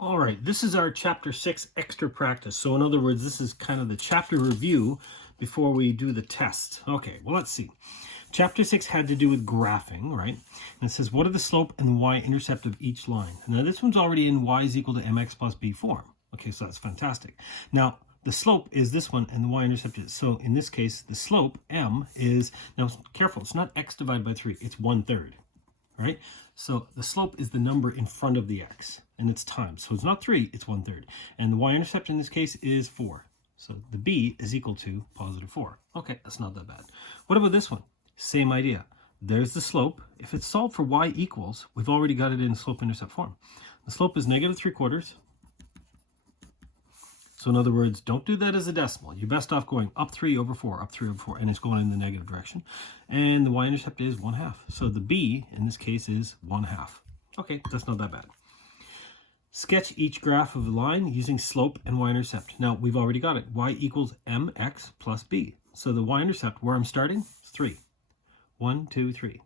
All right, this is our Chapter 6 extra practice. So in other words, this is kind of the chapter review before we do the test. Okay, well, let's see. Chapter 6 had to do with graphing, right? And it says, what are the slope and y-intercept of each line? Now, this one's already in y is equal to mx plus b form. Okay, so that's fantastic. Now, the slope is this one, and the y-intercept is, so in this case, the slope, m, is, now careful, it's not x divided by 3, it's 1/3. Right? So the slope is the number in front of the x, and it's times. So it's not 3, it's 1/3. And the y-intercept in this case is 4. So the b is equal to positive 4. Okay, that's not that bad. What about this one? Same idea. There's the slope. If it's solved for y equals, we've already got it in slope-intercept form. The slope is negative 3/4. So in other words, don't do that as a decimal. You're best off going up 3 over 4, up 3 over 4, and it's going in the negative direction. And the y-intercept is 1/2. So the b, in this case, is 1/2. Okay, that's not that bad. Sketch each graph of a line using slope and y-intercept. Now, we've already got it. Y equals mx plus b. So the y-intercept, where I'm starting, is 3. 1, 2, 3.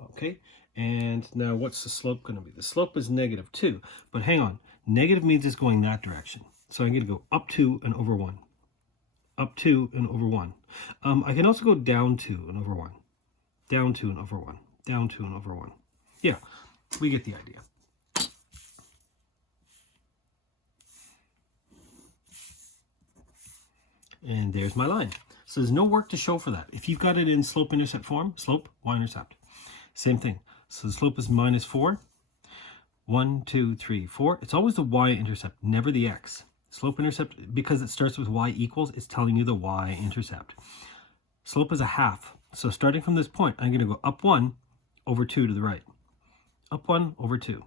Okay, and now what's the slope going to be? The slope is negative 2, but hang on. Negative means it's going that direction. So I'm going to go up 2 and over 1. Up 2 and over 1. I can also go down 2 and over 1. Down 2 and over 1. Down 2 and over 1. Yeah, we get the idea. And there's my line. So there's no work to show for that. If you've got it in slope-intercept form, slope, y-intercept. Same thing. So the slope is minus 4. 1, 2, 3, 4. It's always the y-intercept, never the x. Slope-intercept, because it starts with y equals, it's telling you the y-intercept. Slope is 1/2. So starting from this point, I'm going to go up 1 over 2 to the right. Up 1 over 2.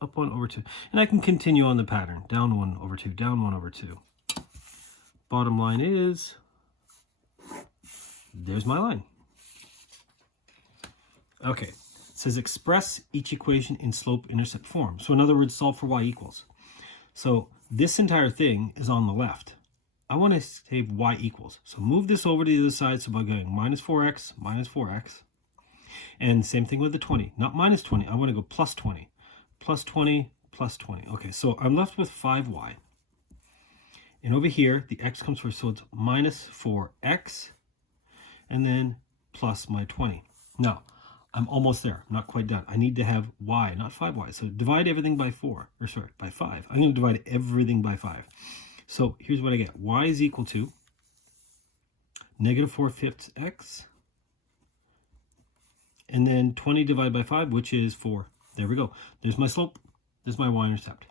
Up 1 over 2. And I can continue on the pattern. Down 1 over 2. Down 1 over 2. Bottom line is, there's my line. Okay. It says express each equation in slope-intercept form. So in other words, solve for y equals. So this entire thing is on the left. I want to save y equals. So move this over to the other side. So by going minus 4x, minus 4x. And same thing with the 20. Not minus 20. I want to go plus 20. Plus 20, plus 20. Okay, so I'm left with 5y. And over here, the x comes first. So it's minus 4x. And then plus my 20. Now, I'm almost there. I'm not quite done. I need to have y, not 5y. So divide everything by 4, or sorry, by 5. I'm going to divide everything by 5. So here's what I get. Y is equal to negative 4/5 x. And then 20 divided by 5, which is 4. There we go. There's my slope. There's my y-intercept.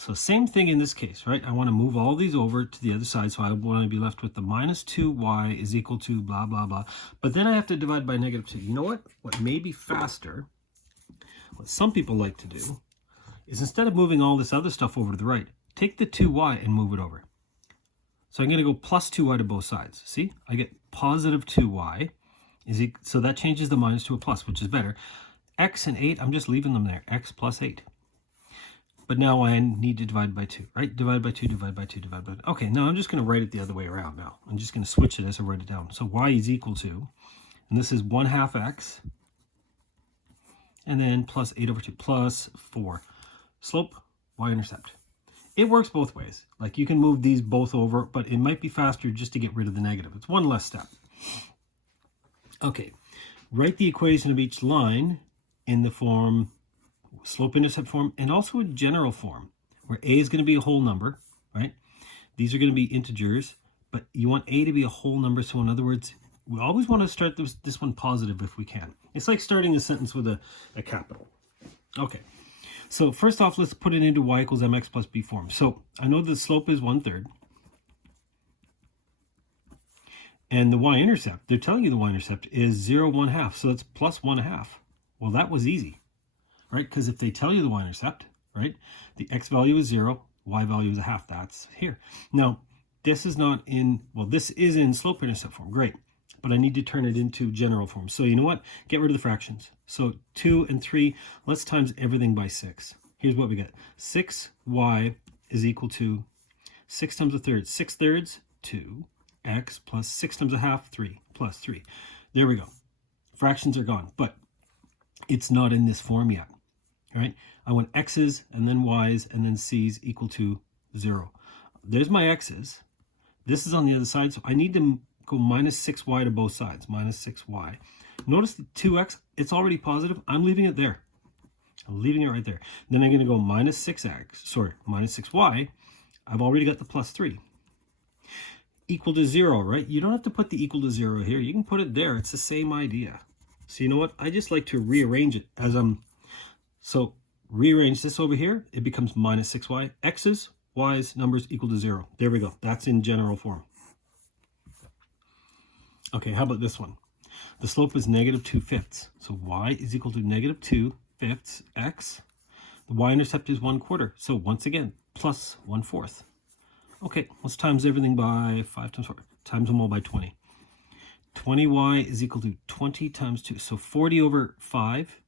So same thing in this case, right? I want to move all these over to the other side, so I want to be left with the minus 2y is equal to blah, blah, blah. But then I have to divide by negative 2. You know what? What may be faster, what some people like to do, is instead of moving all this other stuff over to the right, take the 2y and move it over. So I'm going to go plus 2y to both sides. See? I get positive 2y. So that changes the minus to a plus, which is better. X and 8, I'm just leaving them there. X plus 8. But now I need to divide by 2, right? Divide by 2, divide by 2, divide by 2. Okay, now I'm just going to write it the other way around now. I'm just going to switch it as I write it down. So y is equal to, and this is 1/2 x, and then plus 8 over 2, plus 4. Slope, y-intercept. It works both ways. Like you can move these both over, but it might be faster just to get rid of the negative. It's one less step. Okay, write the equation of each line in the form slope-intercept form, and also a general form, where a is going to be a whole number, right? These are going to be integers, but you want a to be a whole number. So in other words, we always want to start this one positive if we can. It's like starting a sentence with a capital. Okay, so first off, let's put it into y equals mx plus b form. So I know the slope is 1/3. And the y-intercept, they're telling you the y-intercept is 0, 1/2. So it's plus 1/2. Well, that was easy. Right? Because if they tell you the y-intercept, right, the x value is 0, y value is 1/2. That's here. Now, this is not in, well, this is in slope-intercept form. Great. But I need to turn it into general form. So you know what? Get rid of the fractions. So 2 and 3, let's times everything by 6. Here's what we get. 6y is equal to 6 times 1/3. 6/3, 2, x plus 6 times 1/2, 3, plus 3. There we go. Fractions are gone. But it's not in this form yet. All right, I want x's and then y's and then c's equal to 0. There's my x's. This is on the other side, so I need to go minus 6y to both sides, minus 6y. Notice the 2x, it's already positive. I'm leaving it there. I'm leaving it right there. Then I'm going to go minus 6y. I've already got the plus 3. Equal to 0, right? You don't have to put the equal to 0 here. You can put it there. It's the same idea. So you know what? I just like to rearrange it as I'm... So rearrange this over here. It becomes minus 6y. X's, y's, numbers equal to 0. There we go. That's in general form. Okay, how about this one? The slope is negative 2/5. So y is equal to negative 2/5 x. The y-intercept is 1/4. So once again, plus 1/4. Okay, let's times everything by 5 times 4. Times them all by 20. 20y is equal to 20 times 2. So 40 over 5.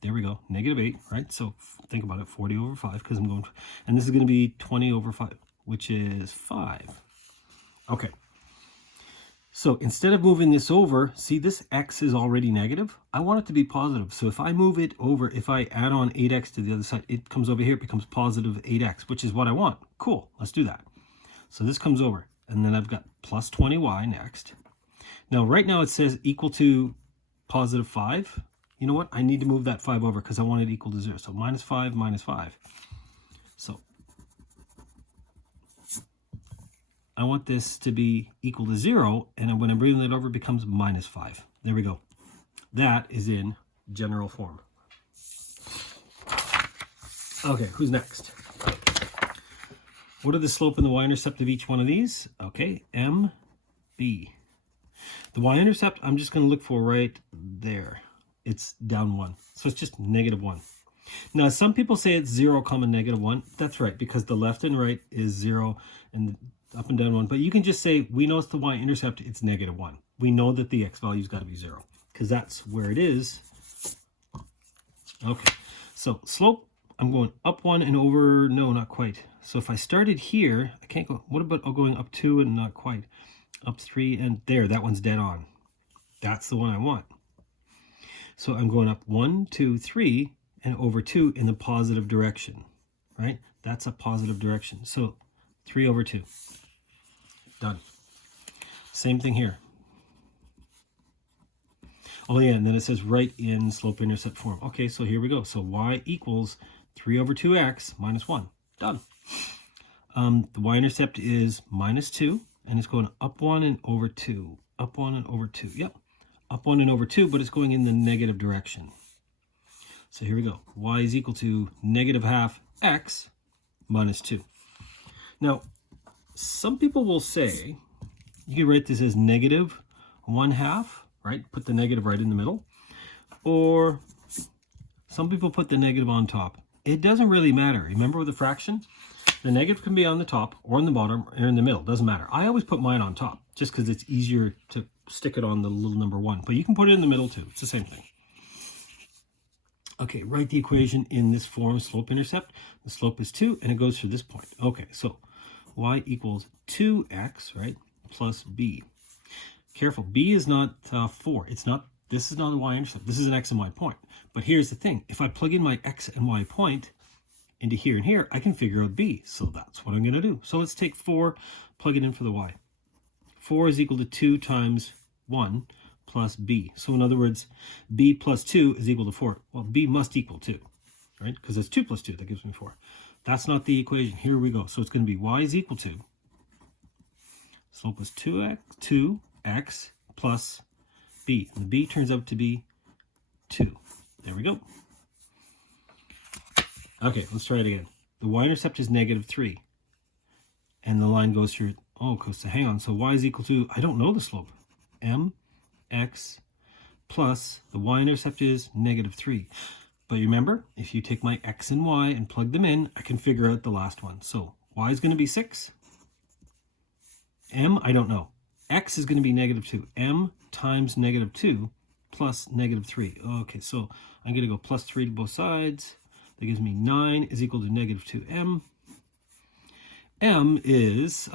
There we go. Negative 8, right? So think about it. 40 over 5 because I'm going... And this is going to be 20 over 5, which is 5. Okay. So instead of moving this over, see this x is already negative. I want it to be positive. So if I move it over, if I add on 8x to the other side, it comes over here, it becomes positive 8x, which is what I want. Cool, let's do that. So this comes over, and then I've got plus 20y next. Now, right now it says equal to positive 5. You know what? I need to move that 5 over because I want it equal to 0. So minus 5, minus 5. So I want this to be equal to 0, and when I'm bringing that over, it becomes minus 5. There we go. That is in general form. Okay, who's next? What are the slope and the y-intercept of each one of these? Okay, m, b. The y-intercept, I'm just going to look for right there. It's down 1. So it's just negative 1. Now, some people say it's 0, negative 1. That's right, because the left and right is 0 and up and down 1. But you can just say, we know it's the y-intercept, it's negative 1. We know that the x value's got to be 0, because that's where it is. Okay, so slope, I'm going up 1 and over, no, not quite. So if I started here, I can't go, what about going up 2 and not quite? Up 3 and there, that one's dead on. That's the one I want. So I'm going up 1, 2, 3, and over 2 in the positive direction, right? That's a positive direction. So 3 over 2. Done. Same thing here. Oh yeah, and then it says right in slope-intercept form. Okay, so here we go. So y equals 3 over 2x minus 1. Done. The y-intercept is minus 2, and it's going up 1 and over 2. Up 1 and over 2. Yep. Up 1 and over 2, but it's going in the negative direction. So here we go. Y is equal to negative half x minus 2. Now, some people will say, you can write this as negative 1/2, right? Put the negative right in the middle. Or some people put the negative on top. It doesn't really matter. Remember with a fraction? The negative can be on the top or on the bottom or in the middle. Doesn't matter. I always put mine on top just because it's easier to stick it on the little number 1. But you can put it in the middle too. It's the same thing. Okay, write the equation in this form, slope-intercept. The slope is 2, and it goes through this point. Okay, so y equals 2x, right, plus b. Careful, b is not 4. It's not. This is not a y-intercept. This is an x and y point. But here's the thing. If I plug in my x and y point into here and here, I can figure out b. So that's what I'm going to do. So let's take 4, plug it in for the y. 4 is equal to 2 times 1 plus b. So in other words, b plus 2 is equal to 4. Well, b must equal 2, right? Because it's 2 plus 2. That gives me 4. That's not the equation. Here we go. So it's going to be y is equal to, slope is 2x plus b. And the b turns out to be 2. There we go. Okay, let's try it again. The y-intercept is negative 3. And the line goes through, so hang on. So y is equal to, I don't know the slope, mx plus the y-intercept is negative 3. But remember, if you take my x and y and plug them in, I can figure out the last one. So y is going to be 6. M, I don't know. X is going to be negative 2. M times negative 2 plus negative 3. Okay, so I'm going to go plus 3 to both sides. That gives me 9 is equal to negative 2m. M is,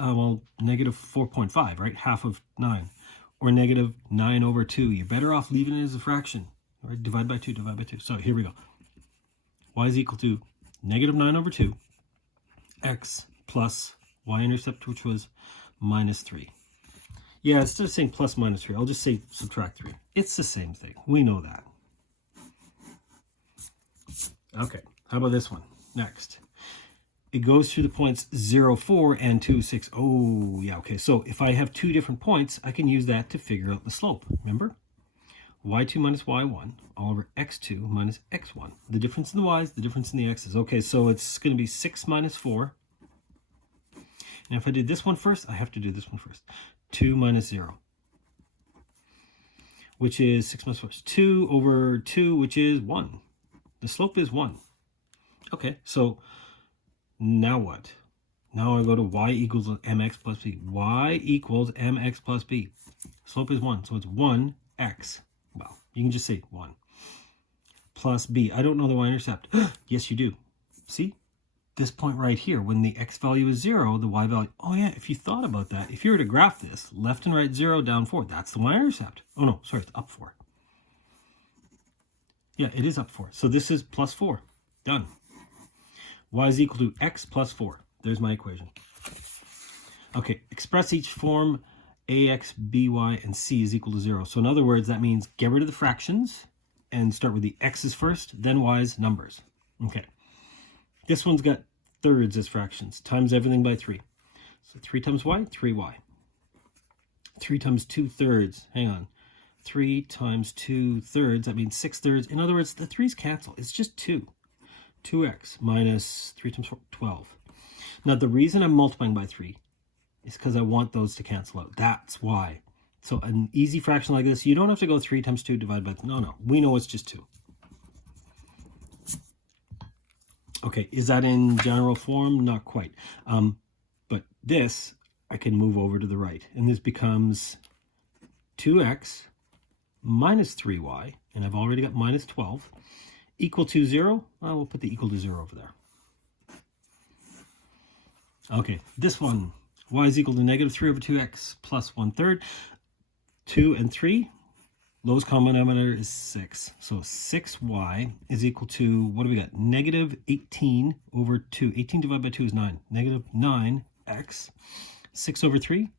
negative 4.5, right? Half of 9. Or negative 9 over 2. You're better off leaving it as a fraction. All right, divide by 2, divide by 2. So here we go. y is equal to negative 9 over 2, x plus y-intercept, which was minus 3. Yeah, instead of saying plus minus 3, I'll just say subtract 3. It's the same thing. We know that. Okay, how about this one? Next. It goes through the points 0, 4 and 2, 6. Oh, yeah, okay. So if I have two different points, I can use that to figure out the slope. Remember? y2 minus y1 all over x2 minus x1. The difference in the y's, the difference in the x's. Okay, so it's going to be 6 minus 4. And if I did this one first, I have to do this one first. 2 minus 0, which is 6 minus 4. 2 over 2, which is 1. The slope is 1. Okay, so now what? Now I go to y equals mx plus b. Y equals mx plus b. Slope is 1, so it's 1x. Well, you can just say 1 plus b. I don't know the y-intercept. Yes, you do. See? This point right here, when the x value is 0, the y value... Oh, yeah, if you thought about that, if you were to graph this, left and right 0, down 4, that's the y-intercept. Oh, no, sorry, it's up 4. Yeah, it is up 4. So this is plus 4. Done. Y is equal to x plus 4. There's my equation. Okay, express each form ax, by, and c is equal to 0. So in other words, that means get rid of the fractions and start with the x's first, then y's, numbers. Okay. This one's got thirds as fractions, times everything by 3. So 3 times y, 3y. 3 times 2 thirds, hang on. 3 times 2 thirds, that means 6 thirds. In other words, the 3's cancel. It's just 2. 2x minus 3 times 4, 12. Now, the reason I'm multiplying by 3 is because I want those to cancel out. That's why. So an easy fraction like this, you don't have to go 3 times 2 divided by... No. We know it's just 2. Okay, is that in general form? Not quite. But this, I can move over to the right. And this becomes 2x minus 3y, and I've already got minus 12, equal to 0. Well, we'll put the equal to 0 over there. Okay, this one, y is equal to negative 3 over 2x plus 1/3. 2 and 3, lowest common denominator is 6. So 6y is equal to, what do we got? Negative 18 over 2. 18 divided by 2 is 9. Negative 9x. 6 over 3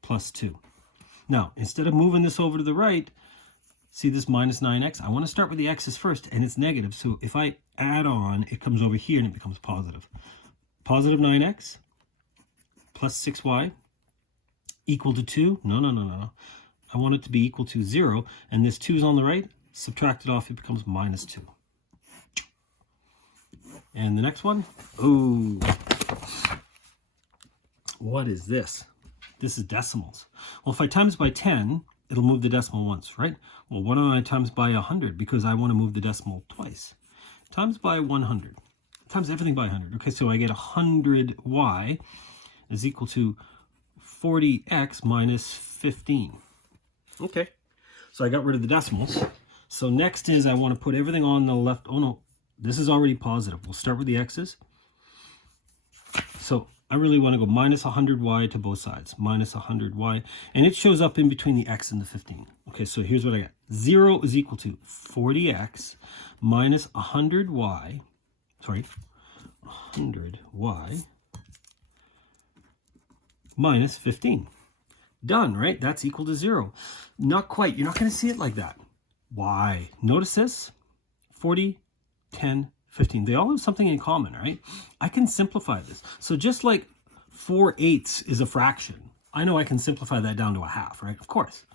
plus 2. Now, instead of moving this over to the right, see this minus 9x? I want to start with the x's first, and it's negative. So if I add on, it comes over here and it becomes positive. Positive 9x plus 6y equal to 2. No. I want it to be equal to 0. And this 2 is on the right. Subtract it off, it becomes minus 2. And the next one. Oh, what is this? This is decimals. Well, if I times by 10, it'll move the decimal once, right? Well, why don't I times by 100? Because I want to move the decimal twice. Times by 100. Times everything by 100. Okay, so I get 100y is equal to 40x minus 15. Okay, so I got rid of the decimals. So next is I want to put everything on the left. Oh, no, this is already positive. We'll start with the x's. So I really want to go minus 100y to both sides. Minus 100y. And it shows up in between the x and the 15. Okay, so here's what I got. 0 is equal to 40x minus 100y. Sorry, 100y minus 15. Done, right? That's equal to 0. Not quite. You're not going to see it like that. Why? Notice this. 40, 10, 15. They all have something in common, right? I can simplify this. So just like 4/8 is a fraction, I know I can simplify that down to a half, right? Of course.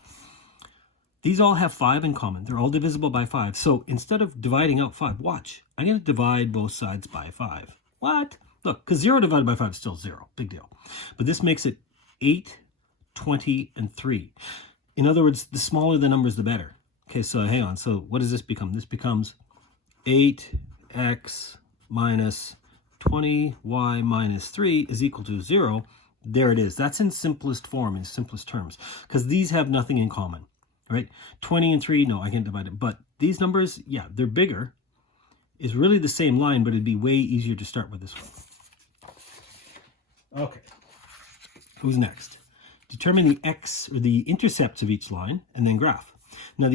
These all have 5 in common. They're all divisible by 5. So instead of dividing out 5, watch. I'm going to divide both sides by 5. What? Look, because 0 divided by 5 is still 0. Big deal. But this makes it 8, 20, and 3. In other words, the smaller the numbers, the better. Okay, so hang on. So what does this become? This becomes 8x minus 20y minus 3 is equal to 0. There it is. That's in simplest form, in simplest terms, because these have nothing in common, right? 20 and 3, no, I can't divide it. But these numbers, yeah, they're bigger. It's really the same line, but it'd be way easier to start with this one. Okay. Who's next? Determine the x or the intercepts of each line and then graph. Now,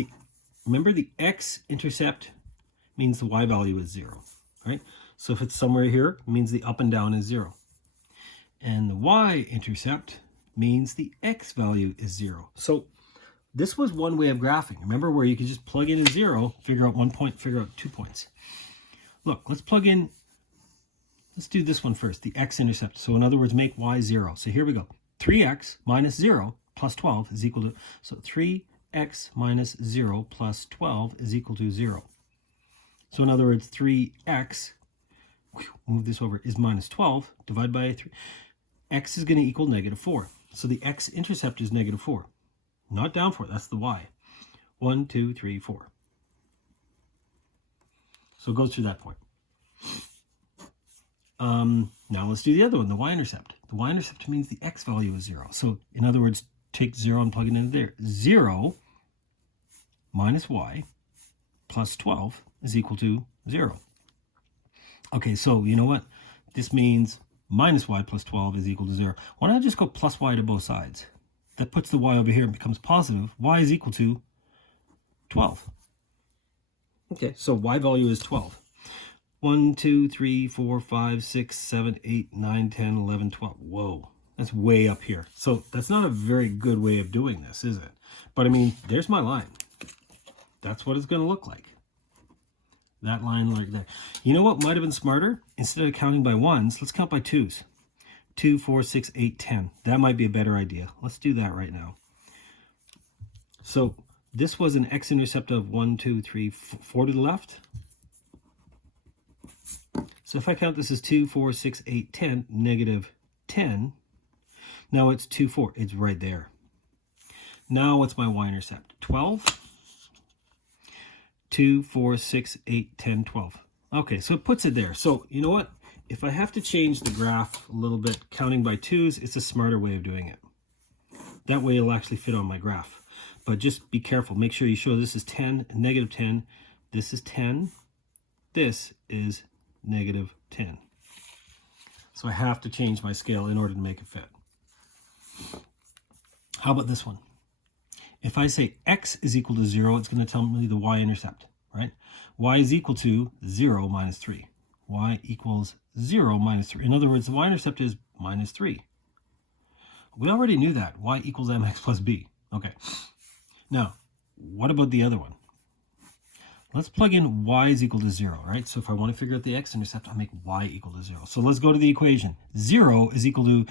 remember the x-intercept means the y value is 0. right? So if it's somewhere here, it means the up and down is 0. And the y-intercept means the x value is 0. So this was one way of graphing. Remember where you could just plug in a 0, figure out 1 point, figure out 2 points. Look, let's plug in, let's do this one first, the x-intercept. So in other words, make y 0. So here we go. 3x minus 0 plus 12 is equal to, so 3x minus 0 plus 12 is equal to 0. So in other words, 3x, move this over, is minus 12, divided by 3. X is going to equal negative 4. So the x-intercept is negative 4. Not down 4, that's the y. 1, 2, 3, 4. So it goes through that point. Now let's do the other one, the y-intercept. The y-intercept means the x value is 0. So in other words, take 0 and plug it into there. 0 minus y plus 12 is equal to 0. Okay, so you know what? This means minus y plus 12 is equal to 0. Why don't I just go plus y to both sides? That puts the y over here and becomes positive. Y is equal to 12. Okay, so y value is 12. 1, 2, 3, 4, 5, 6, 7, 8, 9, 10, 11, 12. Whoa, that's way up here. So that's not a very good way of doing this, is it? But I mean, there's my line. That's what it's going to look like. That line like that. You know what might have been smarter? Instead of counting by ones, let's count by twos. 2, 4, 6, 8, 10. That might be a better idea. Let's do that right now. So this was an x-intercept of 1, 2, 3, 4 to the left. So if I count this as 2, 4, 6, 8, 10, negative 10. Now it's 2, 4. It's right there. Now what's my y-intercept? 12. 2, 4, 6, 8, 10, 12. Okay, so it puts it there. So you know what? If I have to change the graph a little bit, counting by twos, it's a smarter way of doing it. That way it'll actually fit on my graph. But just be careful. Make sure you show this is 10, negative 10. This is 10. This is negative 10. So I have to change my scale in order to make it fit. How about this one? If I say x is equal to 0, it's going to tell me the y-intercept, right? Y is equal to 0 minus 3. Y equals 0 minus 3. In other words, the y-intercept is minus 3. We already knew that. Y equals mx plus b. Okay. Now, what about the other one? Let's plug in y is equal to 0, right? So if I want to figure out the x-intercept, I'll make y equal to 0. So let's go to the equation. 0 is equal to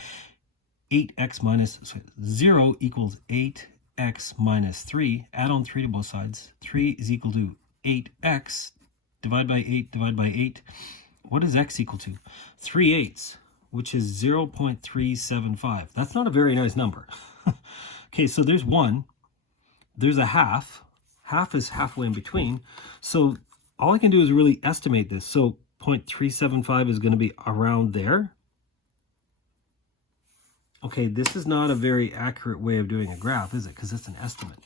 8x minus, 0 equals 8x minus 3. Add on 3 to both sides. 3 is equal to 8x. Divide by 8, divide by 8. What is x equal to? 3/8, which is 0.375. That's not a very nice number. Okay, so there's 1. There's a half. Half is halfway in between. So all I can do is really estimate this. So 0.375 is going to be around there. Okay, this is not a very accurate way of doing a graph, is it? Because it's an estimate.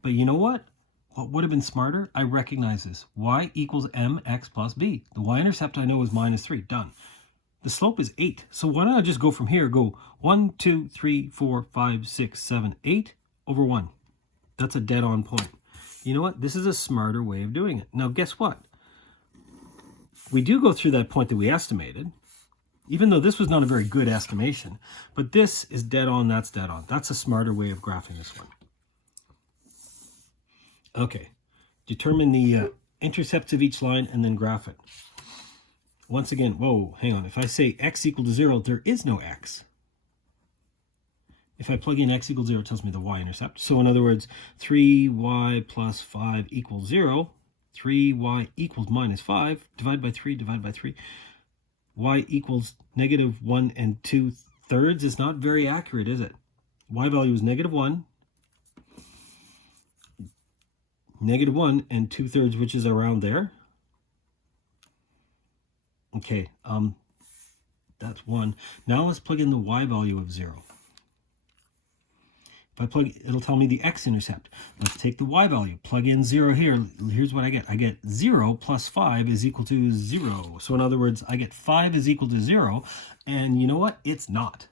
But you know what? What would have been smarter? I recognize this. Y equals mx plus b. The y-intercept I know is minus 3. Done. The slope is 8. So why don't I just go from here? Go 1, 2, 3, 4, 5, 6, 7, 8 over 1. That's a dead-on point. You know what? This is a smarter way of doing it. Now, guess what? We do go through that point that we estimated, even though this was not a very good estimation. But this is dead on, that's dead on. That's a smarter way of graphing this one. Okay. Determine the intercepts of each line and then graph it. Once again, whoa, hang on. If I say x equal to 0, there is no x. If I plug in x equals 0, it tells me the y-intercept. So in other words, 3y plus 5 equals 0. 3y equals minus 5. Divide by 3, divide by 3. Y equals negative 1 and 2/3 is not very accurate, is it? Y value is negative 1. Negative 1 and 2/3, which is around there. Okay, that's 1. Now let's plug in the y value of 0. If I plug, it'll tell me the x-intercept. Let's take the y value, plug in 0 here. Here's what I get. I get 0 plus 5 is equal to 0. So in other words, I get 5 is equal to 0. And you know what? It's not.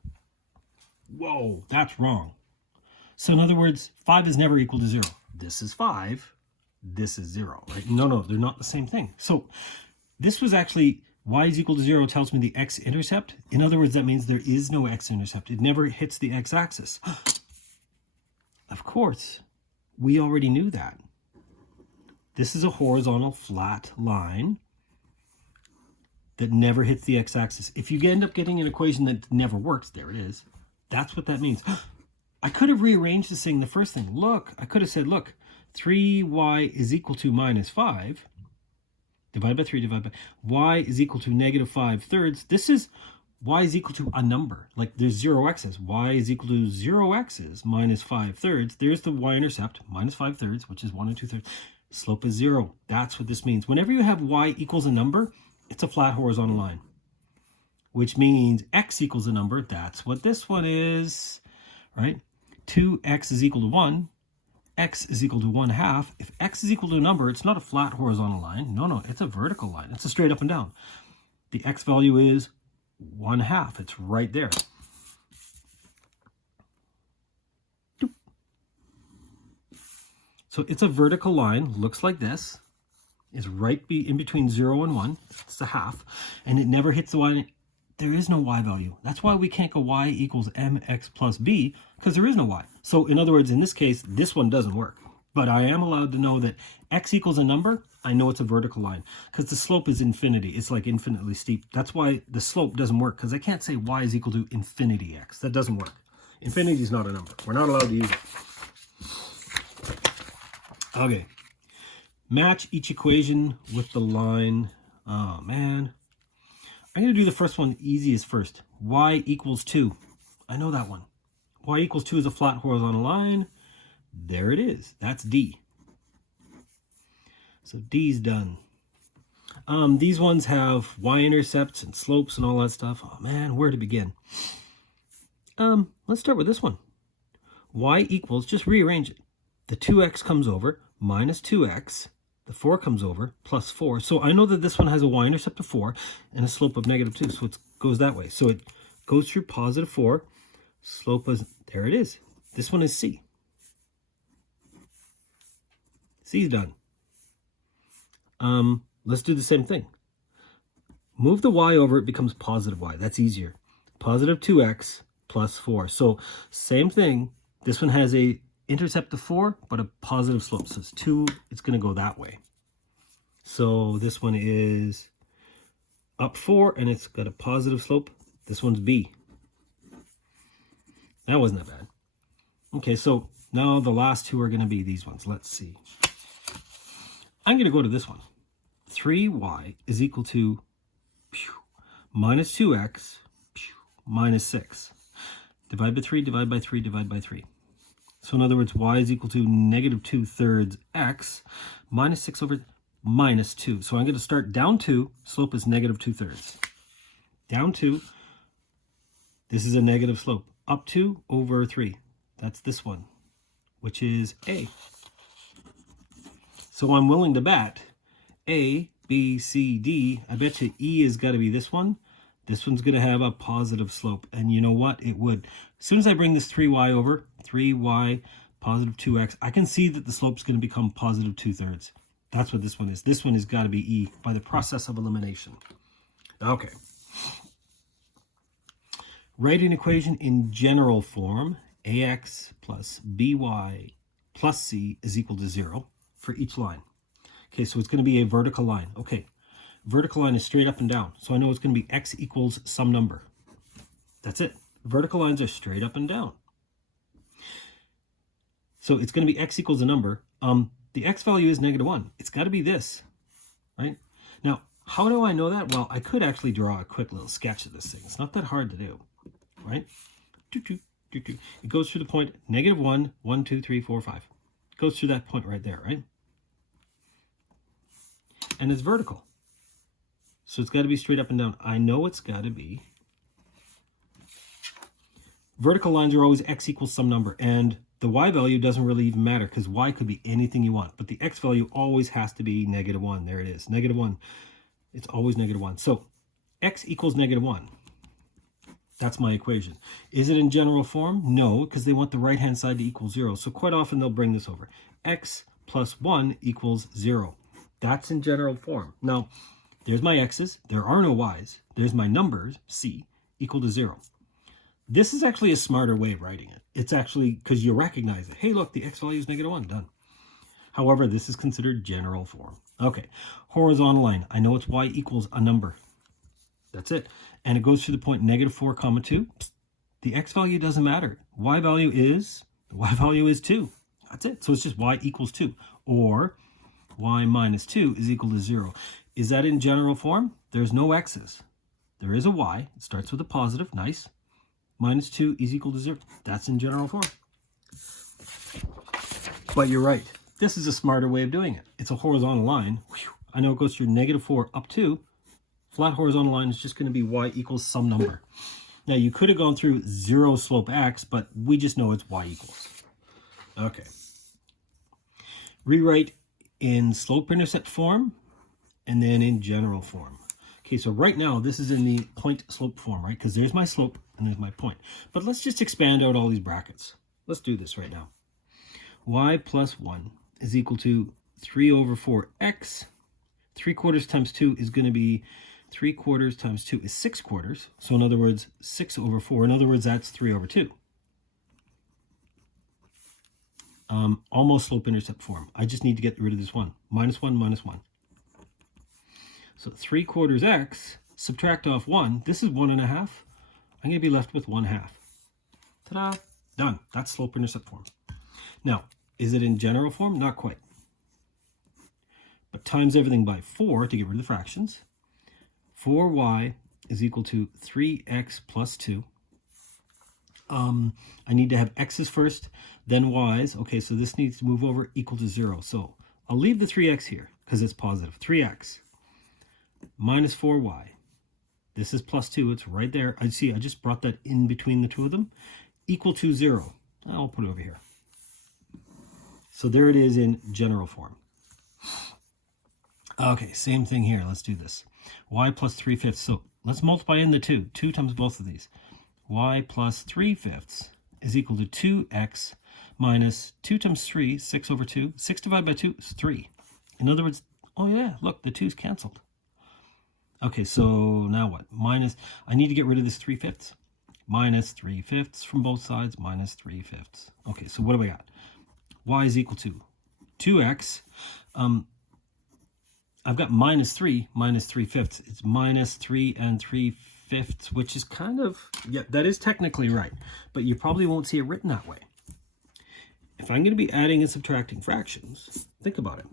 Whoa, that's wrong. So in other words, 5 is never equal to 0. This is 5. this is 0, right? No, they're not the same thing. So this was actually y is equal to 0 tells me the x-intercept. In other words, that means there is no x-intercept. It never hits the x-axis. Of course, we already knew that. This is a horizontal flat line that never hits the x-axis. If you end up getting an equation that never works, there it is. That's what that means. I could have rearranged this thing. The first thing, look, I could have said, look, 3y is equal to minus 5. Divide by 3, divide by y is equal to negative 5/3. This is y is equal to a number. Like there's 0 x's. Y is equal to 0 x's minus 5/3. There's the y-intercept, minus 5/3, which is 1 2/3. Slope is 0. That's what this means. Whenever you have y equals a number, it's a flat horizontal line, which means x equals a number. That's what this one is, right? 2x is equal to 1. X is equal to 1/2. If x is equal to a number, it's not a flat horizontal line. No, it's a vertical line. It's a straight up and down. The x value is 1/2. It's right there. So it's a vertical line, looks like this. It's right in between 0 and 1. It's a half. And it never hits the y. There is no y value. That's why we can't go y equals mx plus b, because there is no y. So in other words, in this case, this one doesn't work. But I am allowed to know that x equals a number. I know it's a vertical line because the slope is infinity. It's like infinitely steep. That's why the slope doesn't work, because I can't say y is equal to infinity x. That doesn't work. Infinity is not a number. We're not allowed to use it. Okay. Match each equation with the line. Oh, man. I'm going to do the first one easiest first. Y equals 2. I know that one. Y equals 2 is a flat horizontal line. There it is. That's D. So D's done. These ones have y-intercepts and slopes and all that stuff. Oh, man, where to begin? Let's start with this one. Y equals, just rearrange it. The 2x comes over, minus 2x. The 4 comes over, plus 4. So I know that this one has a y-intercept of 4 and a slope of negative 2. So it goes that way. So it goes through positive 4. Slope is, there it is. This one is C. C's done. Let's do the same thing. Move the y over, it becomes positive y. That's easier. Positive 2x plus 4. So same thing. This one has a intercept of 4, but a positive slope. So it's 2, it's going to go that way. So this one is up 4, and it's got a positive slope. This one's B. That wasn't that bad. Okay, so now the last two are going to be these ones. Let's see. I'm going to go to this one. 3y is equal to minus 2x minus 6. Divide by 3, divide by 3, divide by 3. So in other words, y is equal to negative 2/3 x minus 6 over minus 2. So I'm going to start down 2. Slope is negative 2/3. Down 2. This is a negative slope. Up 2 over 3. That's this one, which is A. So I'm willing to bet A, B, C, D. I bet you E has got to be this one. This one's going to have a positive slope. And you know what? It would. As soon as I bring this 3y over, 3y positive 2x, I can see that the slope is going to become positive 2/3. That's what this one is. This one has got to be E by the process of elimination. Okay. Write an equation in general form. AX plus BY plus C is equal to 0 for each line. Okay, so it's going to be a vertical line. Okay, vertical line is straight up and down. So I know it's going to be x equals some number. That's it. Vertical lines are straight up and down. So it's going to be x equals a number. The x value is negative 1. It's got to be this, right? Now, how do I know that? Well, I could actually draw a quick little sketch of this thing. It's not that hard to do, right? It goes through the point negative 1, 1, 2, 3, 4, 5. It goes through that point right there, right? And it's vertical. So it's got to be straight up and down. I know it's got to be. Vertical lines are always x equals some number. And the y value doesn't really even matter because y could be anything you want. But the x value always has to be negative 1. There it is. Negative 1. It's always negative 1. So x equals negative 1. That's my equation. Is it in general form? No, because they want the right-hand side to equal 0. So quite often they'll bring this over. X plus 1 equals 0. That's in general form. Now, there's my x's. There are no y's. There's my numbers, c, equal to 0. This is actually a smarter way of writing it. It's actually because you recognize it. Hey, look, the x value is -1. Done. However, this is considered general form. Okay, horizontal line. I know it's y equals a number. That's it. And it goes through the point -4, 2. The x value doesn't matter. The y value is 2. That's it. So it's just y equals 2. Or y minus 2 is equal to 0. Is that in general form? There's no x's. There is a y. It starts with a positive. Nice. Minus 2 is equal to 0. That's in general form. But you're right. This is a smarter way of doing it. It's a horizontal line. Whew. I know it goes through -4 up to. Flat horizontal line is just going to be y equals some number. Now, you could have gone through 0 slope x, but we just know it's y equals. Okay. Rewrite in slope-intercept form and then in general form. Okay, so right now, this is in the point-slope form, right? Because there's my slope and there's my point. But let's just expand out all these brackets. Let's do this right now. Y plus 1 is equal to 3/4x. 3/4 times 2 is going to be 3/4 times 2 is 6/4. So in other words, 6/4. In other words, that's 3/2. Almost slope-intercept form. I just need to get rid of this 1. -1, -1. So 3/4 x, subtract off 1. This is 1.5. I'm going to be left with 1/2. Ta-da! Done. That's slope-intercept form. Now, is it in general form? Not quite. But times everything by 4 to get rid of the fractions. 4y is equal to 3x plus 2. I need to have x's first, then y's. Okay, so this needs to move over equal to 0. So I'll leave the 3x here because it's positive. 3x minus 4y. This is plus 2. It's right there. I see. I just brought that in between the two of them. Equal to 0. I'll put it over here. So there it is in general form. Okay, same thing here. Let's do this. Y plus 3/5. So let's multiply in the 2. 2 times both of these. Y plus 3/5 is equal to 2x minus 2 times 3, 6/2. 6 divided by 2 is 3. In other words, oh yeah, look, the 2's canceled. Okay, so now what? I need to get rid of this 3/5. Minus 3/5 from both sides, minus 3/5. Okay, so what do I got? Y is equal to 2x. I've got minus 3, minus 3/5. It's minus 3 and 3/5, which is kind of, yeah, that is technically right. But you probably won't see it written that way. If I'm going to be adding and subtracting fractions, think about it.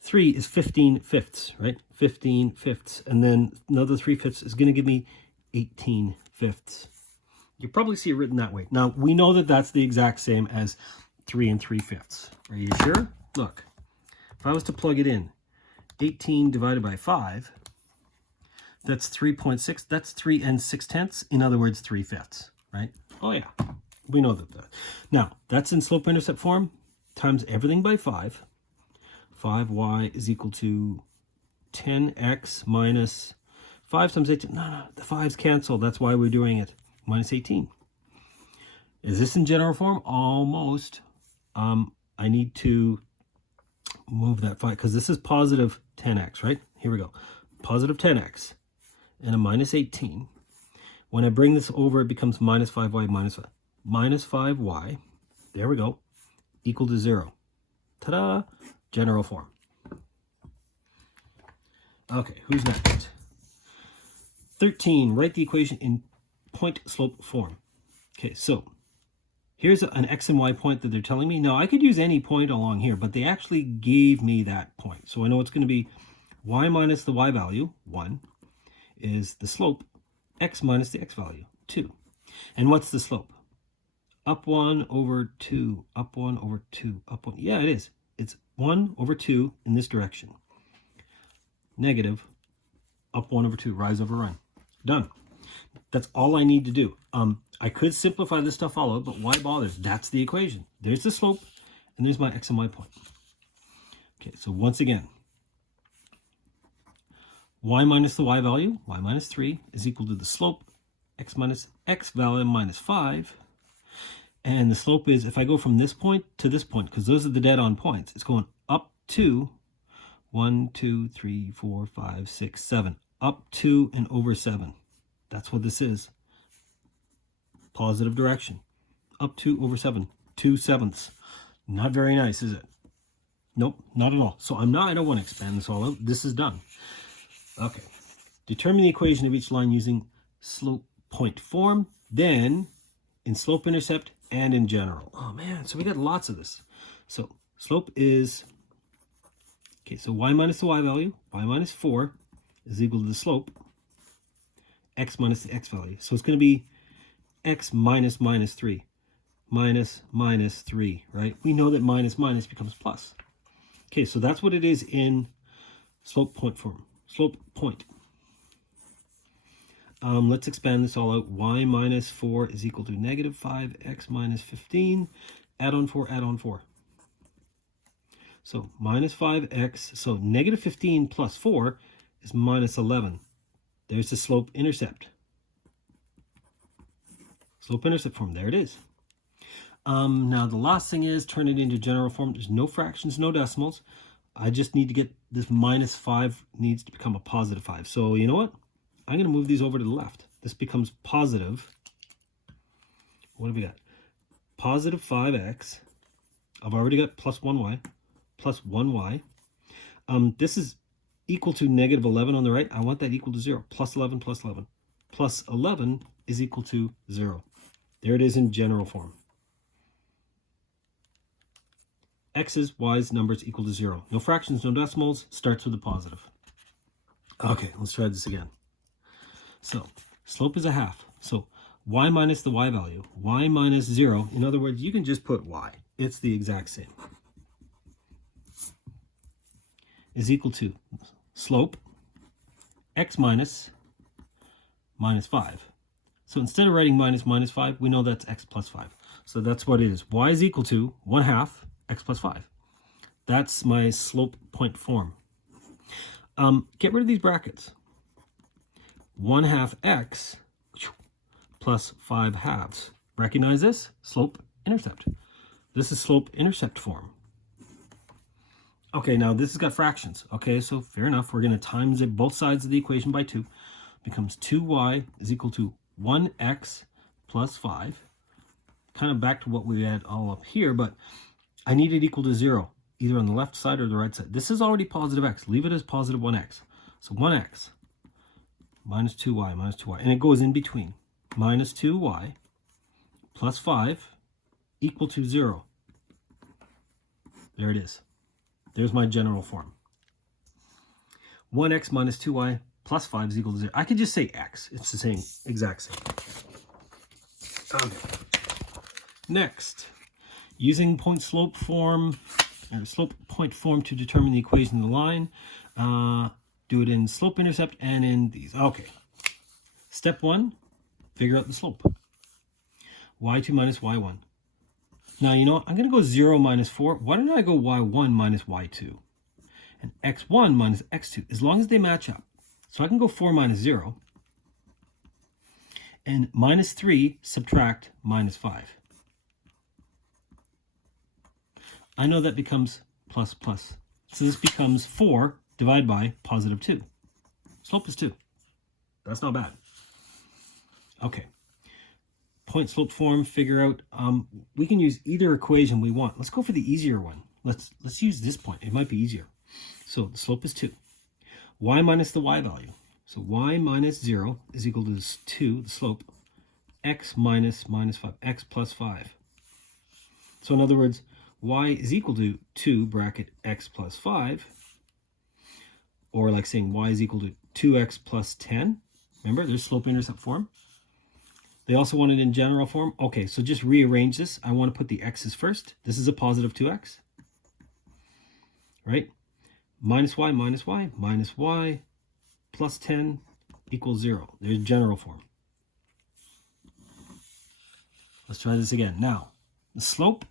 3 is 15/5, right? 15/5. And then another 3/5 is going to give me 18/5. You probably see it written that way. Now, we know that that's the exact same as 3 and 3/5. Are you sure? Look, if I was to plug it in, 18 divided by 5, that's 3.6. That's 3 and 6/10. In other words, 3/5, right? Oh, yeah. We know that. Now, that's in slope-intercept form. Times everything by 5. 5y is equal to 10x minus 5 times 18. No, the 5's canceled. That's why we're doing it. Minus 18. Is this in general form? Almost. I need to move that 5 because this is positive 10x, right? Here we go. Positive 10x and a minus 18. When I bring this over, it becomes minus 5y minus 5. Minus 5y, there we go, equal to 0. Ta-da! General form. Okay, who's next? 13, write the equation in point-slope form. Okay, so here's an x and y point that they're telling me. Now, I could use any point along here, but they actually gave me that point. So I know it's going to be y minus the y value, 1, is the slope, x minus the x value, 2. And what's the slope? Up 1 over 2, up 1 over 2, up 1. Yeah, it is. It's 1 over 2 in this direction. Negative, up 1 over 2, rise over run. Done. That's all I need to do. I could simplify this stuff all out, but why bother? That's the equation. There's the slope, and there's my x and y point. Okay, so once again, y minus the y value, y minus 3, is equal to the slope, x minus x value minus 5. And the slope is, if I go from this point to this point, because those are the dead-on points, it's going up to 1, 2, 3, 4, 5, 6, 7. Up to and over 7. That's what this is. Positive direction. Up to over 7. 2/7. Not very nice, is it? Nope, not at all. So I don't want to expand this all out. This is done. Okay. Determine the equation of each line using slope point form. Then in slope intercept and in general. Oh man, so we got lots of this. So slope is, okay, so y minus the y value, y minus 4 is equal to the slope, x minus the x value. So it's going to be x minus minus 3. Minus minus 3, right? We know that minus minus becomes plus. Okay, so that's what it is in slope point form. Slope point. Let's expand this all out. Y minus 4 is equal to negative 5x minus 15. Add on 4, add on 4. So minus 5x, so negative 15 plus 4 is minus 11. There's the slope intercept. Slope intercept form, there it is. Now the last thing is turn it into general form. There's no fractions, no decimals. I just need to get this minus 5 needs to become a positive 5. So you know what? I'm going to move these over to the left. This becomes positive. What have we got? Positive 5x. I've already got plus 1y. Plus 1y. This is equal to negative 11 on the right. I want that equal to 0. Plus 11 plus 11. Plus 11 is equal to 0. There it is in general form. X's, Y's, numbers equal to 0. No fractions, no decimals. Starts with a positive. Okay, let's try this again. So, slope is a half. So, y minus the y value. Y minus 0. In other words, you can just put y. It's the exact same. Is equal to slope x minus minus 5. So, instead of writing minus minus 5, we know that's x plus 5. So, that's what it is. Y is equal to 1/2 x plus 5. That's my slope point form. Get rid of these brackets. 1/2 x plus 5/2. Recognize this? Slope intercept. This is slope intercept form. Okay, now this has got fractions. Okay, so fair enough. We're going to times it both sides of the equation by 2. Becomes 2y is equal to 1x plus 5. Kind of back to what we had all up here, but I need it equal to 0, either on the left side or the right side. This is already positive x. Leave it as positive 1x. So 1x minus 2y minus 2y. And it goes in between. Minus 2y plus 5 equal to 0. There it is. There's my general form. 1x minus 2y plus 5 is equal to 0. I could just say x. It's the same, exact same. Okay. Next. Using point slope form, or slope point form to determine the equation of the line. Do it in slope intercept and in these. Okay. Step 1, figure out the slope. y2 minus y1. Now, you know what? I'm going to go 0 minus 4. Why don't I go y1 minus y2? And x1 minus x2, as long as they match up. So I can go 4 minus 0. And minus 3 subtract minus 5. I know that becomes plus plus. So this becomes 4 divided by positive 2. Slope is 2. That's not bad. Okay. Point slope form, figure out. We can use either equation we want. Let's go for the easier one. Let's use this point. It might be easier. So the slope is 2. Y minus the y value. So y minus 0 is equal to 2, the slope. X minus minus 5. X plus 5. So in other words, y is equal to 2 bracket x plus 5, or like saying y is equal to 2x plus 10. Remember, there's slope intercept form. They also want it in general form. Okay, so just rearrange this. I want to put the x's first. This is a positive 2x, right? Minus y minus y plus 10 equals 0. There's general form. Let's try this again. Now, the slope.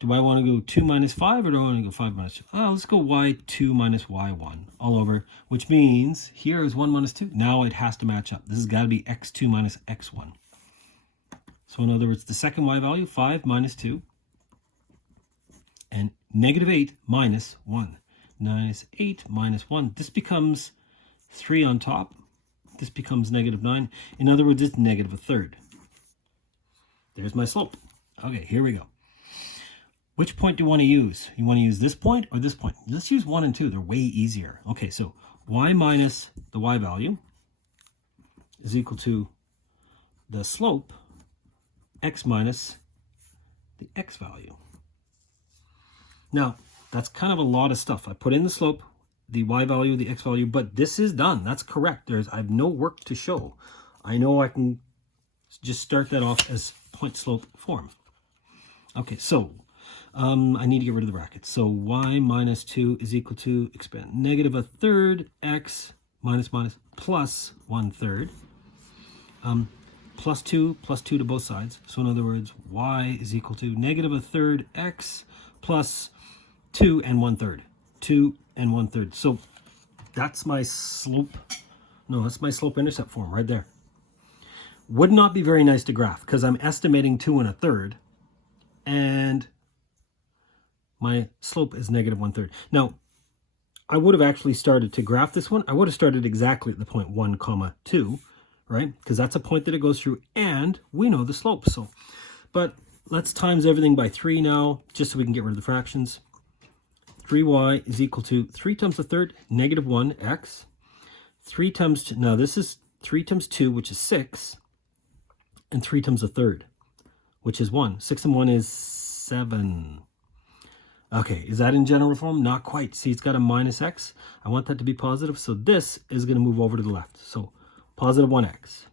Do I want to go 2 minus 5 or do I want to go 5 minus 2? Oh, let's go y2 minus y1 all over, which means here is 1 minus 2. Now it has to match up. This has got to be x2 minus x1. So in other words, the second y value, 5 minus 2, and negative 8 minus 1. Minus 8 minus 1. This becomes 3 on top. This becomes negative 9. In other words, it's negative a third. There's my slope. Okay, here we go. Which point do you want to use? You want to use this point or this point? Let's use 1 and 2. They're way easier. Okay, so y minus the y value is equal to the slope x minus the x value. Now, that's kind of a lot of stuff. I put in the slope, the y value, the x value, but this is done. That's correct. I have no work to show. I know I can just start that off as point slope form. Okay, so I need to get rid of the brackets. So y minus 2 is equal to, expand, negative a third x minus minus plus 1/3. Plus 2 to both sides. So in other words, y is equal to negative a third x plus 2 and 1/3. 2 and 1/3. So that's my slope. No, that's my slope intercept form right there. Would not be very nice to graph because I'm estimating 2 1/3 and my slope is negative 1/3. Now, I would have actually started to graph this one. I would have started exactly at the point 1, 2, right? Because that's a point that it goes through and we know the slope. So, but let's times everything by 3 now, just so we can get rid of the fractions. 3y is equal to 3 times a third, negative 1x. 3 times 2, now this is 3 times 2, which is 6, and 3 times a third, which is 1. 6 and 1 is 7. Okay, is that in general form? Not quite. See, it's got a minus x. I want that to be positive, so this is going to move over to the left. So positive 1x.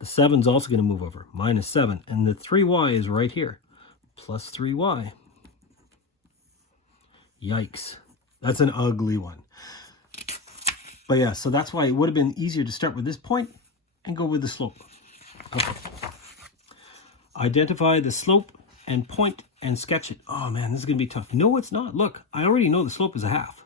The 7 is also going to move over, minus 7. And the 3y is right here, plus 3y. Yikes. That's an ugly one. But yeah, so that's why it would have been easier to start with this point and go with the slope. Okay. Identify the slope and point and sketch it. Oh man, this is going to be tough. No, it's not. Look, I already know the slope is a half.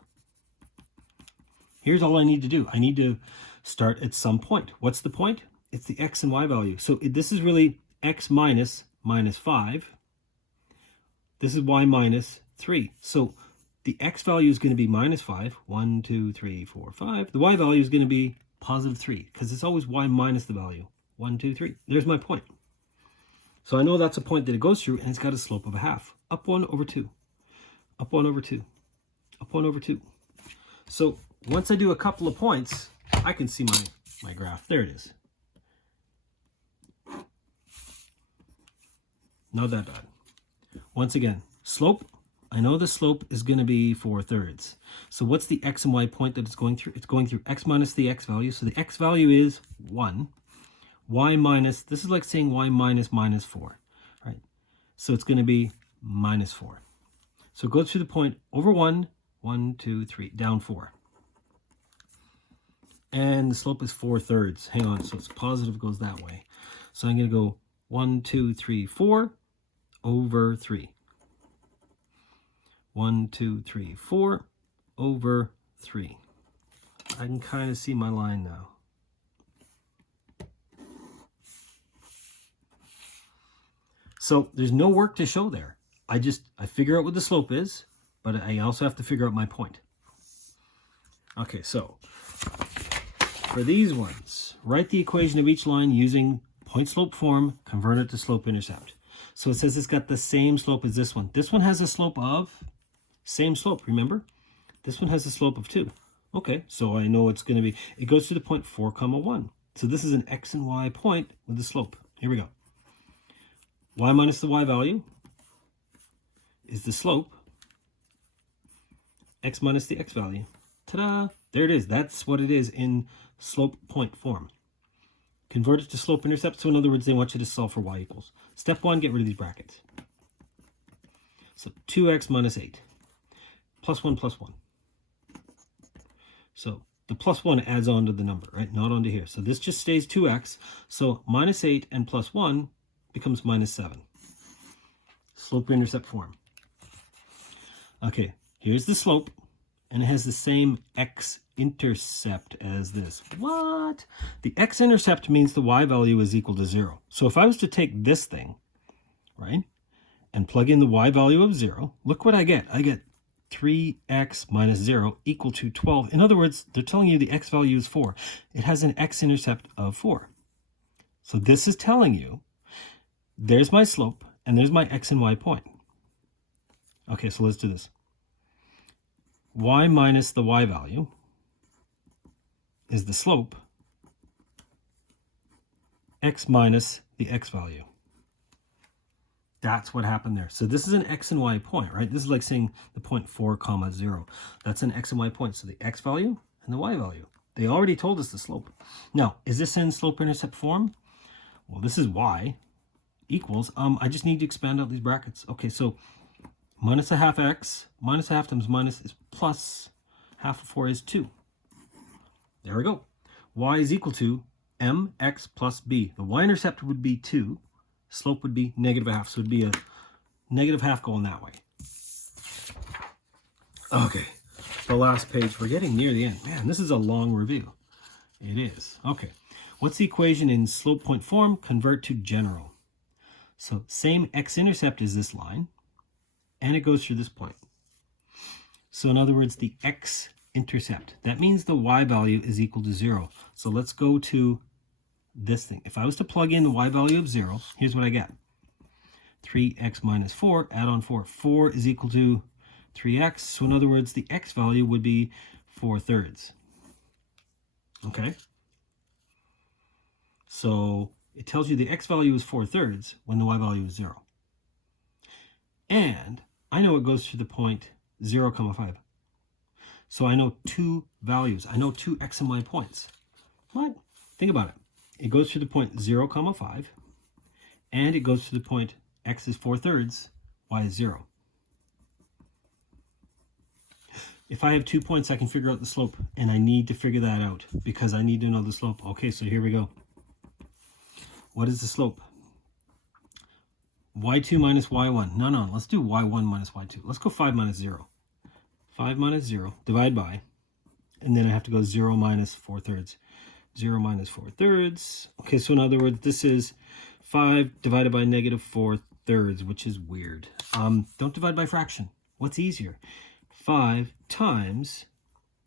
Here's all I need to do. I need to start at some point. What's the point? It's the x and y value. So this is really x minus minus 5. This is y minus 3. So the x value is going to be minus 5. 1, 2, 3, 4, 5. The y value is going to be positive 3 because it's always y minus the value. 1, 2, 3. There's my point. So I know that's a point that it goes through and it's got a slope of a half. Up 1 over 2. Up 1 over 2. Up 1 over 2. So once I do a couple of points, I can see my graph. There it is. Not that bad. Once again, slope. I know the slope is going to be 4/3. So what's the x and y point that it's going through? It's going through x minus the x value. So the x value is 1. Y minus, this is like saying y minus minus 4, right? So it's going to be minus 4. So it goes through the point over 1, 1, 2, 3, down 4. And the slope is 4/3. Hang on, so it's positive, goes that way. So I'm going to go 1, 2, 3, 4 over 3. 1, 2, 3, 4 over 3. I can kind of see my line now. So there's no work to show there. I figure out what the slope is, but I also have to figure out my point. Okay, so for these ones, write the equation of each line using point slope form, convert it to slope intercept. So it says it's got the same slope as this one. This one has a slope of, same slope, remember? This one has a slope of 2. Okay, so I know it's going to be, it goes to the point 4, 1. So this is an x and y point with the slope. Here we go. Y minus the y value is the slope. X minus the x value. Ta-da! There it is. That's what it is in slope point form. Convert it to slope intercept. So in other words, they want you to solve for y equals. Step 1, get rid of these brackets. So 2x minus 8. Plus 1 plus 1. So the plus 1 adds on to the number, right? Not onto here. So this just stays 2x. So minus 8 and plus 1 becomes minus 7. Slope-intercept form. Okay, here's the slope, and it has the same x-intercept as this. What? The x-intercept means the y value is equal to 0. So if I was to take this thing, right, and plug in the y value of 0, look what I get. I get 3x minus 0 equal to 12. In other words, they're telling you the x value is 4. It has an x-intercept of 4. So this is telling you, there's my slope, and there's my x and y point. Okay, so let's do this. Y minus the y value is the slope, x minus the x value. That's what happened there. So this is an x and y point, right? This is like saying the point 4, 0. That's an x and y point. So the x value and the y value. They already told us the slope. Now, is this in slope-intercept form? Well, this is y equals, I just need to expand out these brackets. Okay, so minus a half x, minus a half times minus is plus half of 4 is 2. There we go. Y is equal to mx plus b. The y-intercept would be 2. Slope would be negative a half. So it would be a negative half going that way. Okay, the last page. We're getting near the end. Man, this is a long review. It is. Okay, what's the equation in slope point form? Convert to general. So same x-intercept as this line, and it goes through this point. So in other words, the x-intercept, that means the y value is equal to 0. So let's go to this thing. If I was to plug in the y value of 0, here's what I get. 3x minus 4, add on 4. 4 is equal to 3x. So in other words, the x value would be 4/3. Okay? So it tells you the x value is 4/3 when the y value is 0. And I know it goes through the point 0, 5. So I know two values. I know two x and y points. What? Think about it. It goes through the point 0, 5, and it goes to the point x is 4/3, y is 0. If I have 2 points, I can figure out the slope, and I need to figure that out because I need to know the slope. Okay, so here we go. What is the slope? y2 minus y1. No, let's do y1 minus y2. Let's go 5 minus 0. 5 minus 0, divide by, and then I have to go 0 minus 4/3. 0 minus 4/3. Okay, so in other words, this is 5 divided by negative 4/3, which is weird. Don't divide by fraction. What's easier? 5 times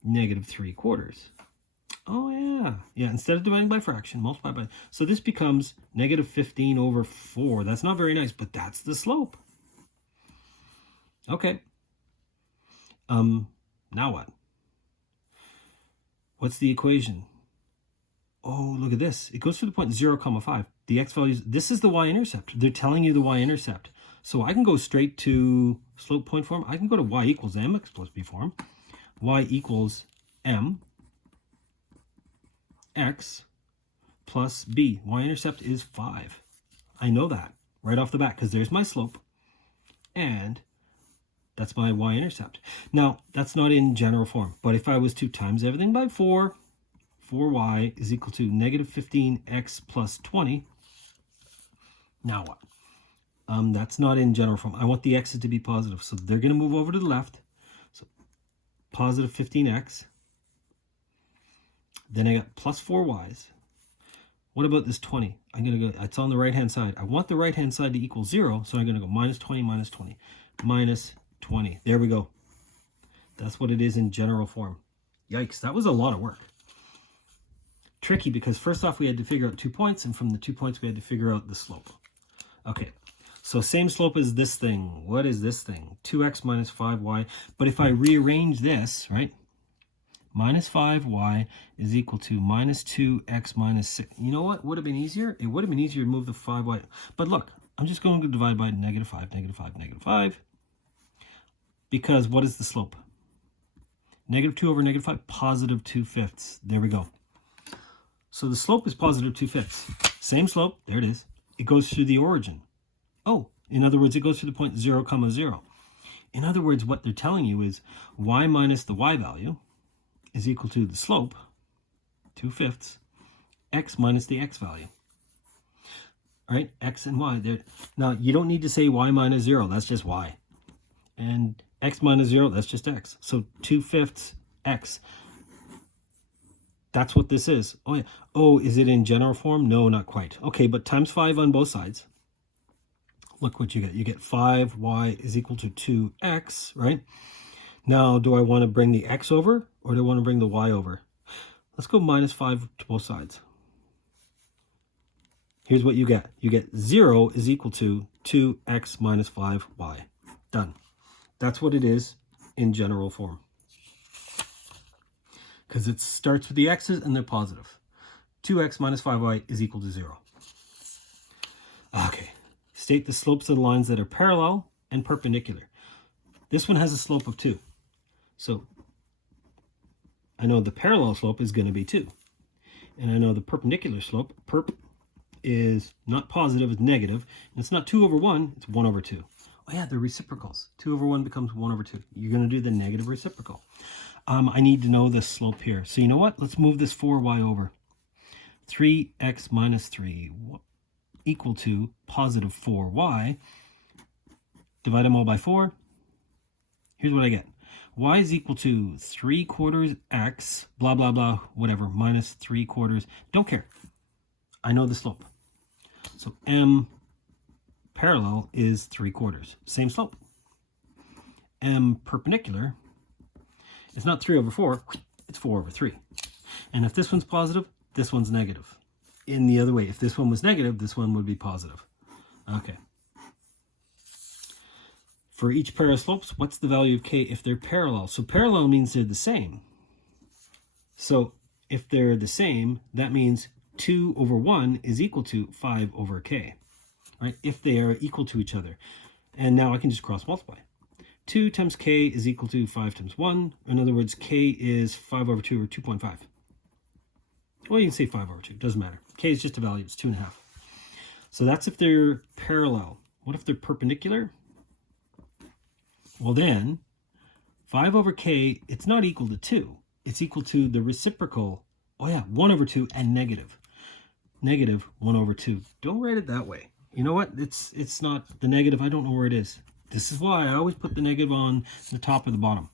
negative 3/4. Oh, yeah. Yeah, instead of dividing by fraction, multiply by... So this becomes negative 15 over 4. That's not very nice, but that's the slope. Okay. Now what? What's the equation? Oh, look at this. It goes through the point 0, 5. The x values, this is the y-intercept. They're telling you the y-intercept. So I can go straight to slope point form. I can go to y equals mx plus b form. Y equals m x plus b. Y-intercept is 5. I know that right off the bat because there's my slope. And that's my y-intercept. Now, that's not in general form. But if I was to times everything by 4... 4y is equal to negative 15x plus 20. Now what? That's not in general form. I want the x's to be positive. So they're going to move over to the left. So positive 15x. Then I got plus 4y's. What about this 20? I'm going to go, it's on the right-hand side. I want the right-hand side to equal 0. So I'm going to go minus 20, minus 20, minus 20. There we go. That's what it is in general form. Yikes, that was a lot of work. Tricky because first off we had to figure out 2 points, and from the 2 points we had to figure out the slope. Okay, so same slope as this thing. What is this thing? 2x minus 5y. But if I rearrange this, right? Minus 5y is equal to minus 2x minus 6. You know what would have been easier? It would have been easier to move the 5y. But look, I'm just going to divide by negative 5, negative 5, negative 5. Because what is the slope? Negative 2 over negative 5, positive 2/5. There we go. So the slope is positive 2/5. Same slope, there it is. It goes through the origin. Oh, in other words, it goes through the point 0, 0. In other words, what they're telling you is y minus the y value is equal to the slope, 2/5, x minus the x value. right? X and y. There. Now, you don't need to say y minus 0. That's just y. And x minus 0, that's just x. So 2/5 x. That's what this is. Oh, yeah. Oh, is it in general form? No, not quite. Okay, but times 5 on both sides. Look what you get. You get 5y is equal to 2x, right? Now, do I want to bring the x over or do I want to bring the y over? Let's go minus 5 to both sides. Here's what you get. You get 0 is equal to 2x minus 5y. Done. That's what it is in general form. Because it starts with the x's and they're positive. 2x minus 5y is equal to 0. Okay. State the slopes of the lines that are parallel and perpendicular. This one has a slope of 2. So I know the parallel slope is going to be 2. And I know the perpendicular slope, perp, is not positive, it's negative. And it's not 2 over 1, it's 1 over 2. Oh yeah, they're reciprocals. 2 over 1 becomes 1 over 2. You're going to do the negative reciprocal. I need to know the slope here. So you know what? Let's move this 4y over. 3x minus 3 equal to positive 4y. Divide them all by 4. Here's what I get. Y is equal to 3/4 x, blah, blah, blah, whatever, minus 3/4. Don't care. I know the slope. So m parallel is 3/4. Same slope. M perpendicular is not 3 over 4, it's 4 over 3. And if this one's positive, this one's negative. In the other way, if this one was negative, this one would be positive. Okay. For each pair of slopes, what's the value of k if they're parallel? So parallel means they're the same. So if they're the same, that means 2 over 1 is equal to 5 over k, right? If they are equal to each other. And now I can just cross multiply. 2 times k is equal to 5 times 1. In other words, k is 5 over 2 or 2.5. Well, you can say 5 over 2. Doesn't matter. K is just a value. It's 2.5. So that's if they're parallel. What if they're perpendicular? Well then, 5 over k, it's not equal to 2. It's equal to the reciprocal, 1 over 2 and negative. Negative 1 over 2. Don't write it that way. You know what? It's not the negative. I don't know where it is. This is why I always put the negative on the top or the bottom.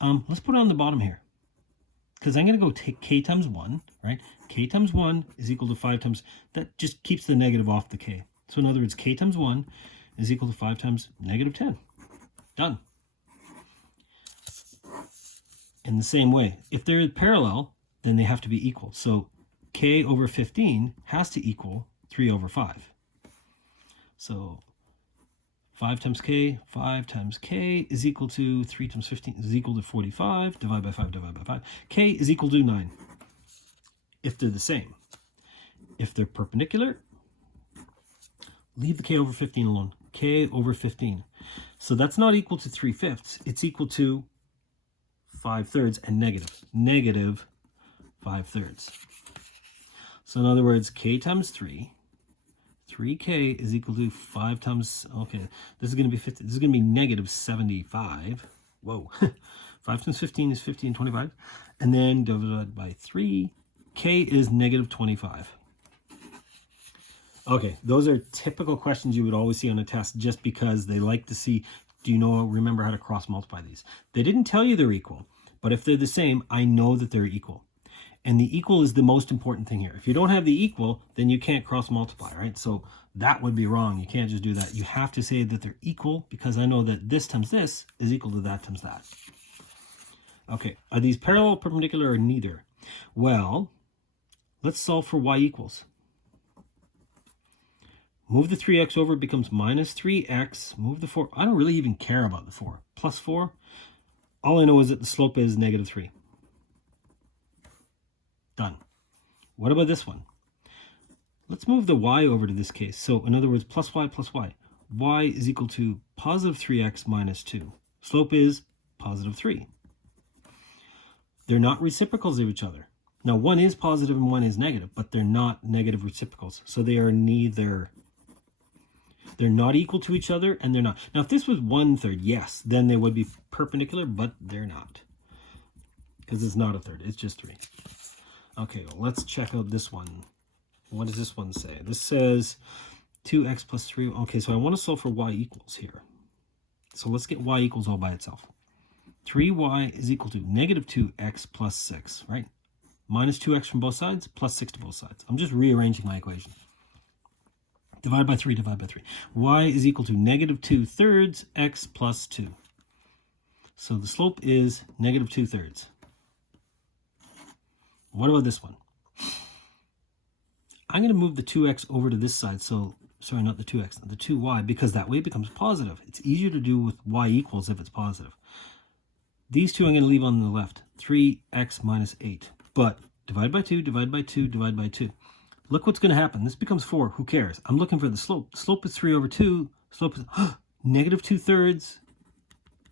Let's put it on the bottom here. Because I'm going to go take k times 1, right? K times 1 is equal to 5 times, that just keeps the negative off the k. So in other words, k times 1 is equal to 5 times negative 10. Done. In the same way, if they're parallel, then they have to be equal. So k over 15 has to equal 3 over 5. So 5 times k is equal to 3 times 15 is equal to 45. Divide by 5, divide by 5. K is equal to 9 if they're the same. If they're perpendicular, leave the k over 15 alone. K over 15. So that's not equal to 3/5. It's equal to 5/3 and negative. Negative 5/3. So in other words, k times 3. 3k is equal to 5 times, okay, this is going to be 50. This is going to be negative 75. Whoa. 5 times 15 is 50 and 25. And then divided by 3, k is negative 25. Okay, those are typical questions you would always see on a test just because they like to see, remember how to cross multiply these. They didn't tell you they're equal, but if they're the same, I know that they're equal. And the equal is the most important thing here. If you don't have the equal, then you can't cross multiply, right? So that would be wrong. You can't just do that. You have to say that they're equal because I know that this times this is equal to that times that. Okay, are these parallel, perpendicular, or neither? Well, let's solve for y equals. Move the 3x over, it becomes minus 3x. Move the 4. I don't really even care about the 4. Plus 4. All I know is that the slope is negative 3. Done. What about this one? Let's move the y over to this case. So in other words, plus y plus y. Y is equal to positive 3x minus 2. Slope is positive 3. They're not reciprocals of each other. Now one is positive and one is negative, but they're not negative reciprocals. So they are neither. They're not equal to each other and they're not. Now if this was 1/3, yes, then they would be perpendicular, but they're not. Because it's not a third, it's just 3. Okay, well, let's check out this one. What does this one say? This says 2x plus 3. Okay, so I want to solve for y equals here. So let's get y equals all by itself. 3y is equal to negative 2x plus 6, right? Minus 2x from both sides, plus 6 to both sides. I'm just rearranging my equation. Divide by 3, divide by 3. Y is equal to negative 2/3 x plus 2. So the slope is negative 2/3. What about this one? I'm going to move the 2x over to this side. So, sorry, not the 2x, the 2y, because that way it becomes positive. It's easier to do with y equals if it's positive. These two I'm going to leave on the left. 3x minus 8. But divide by 2, divide by 2, divide by 2. Look what's going to happen. This becomes 4. Who cares? I'm looking for the slope. The slope is 3 over 2. Slope is negative 2/3.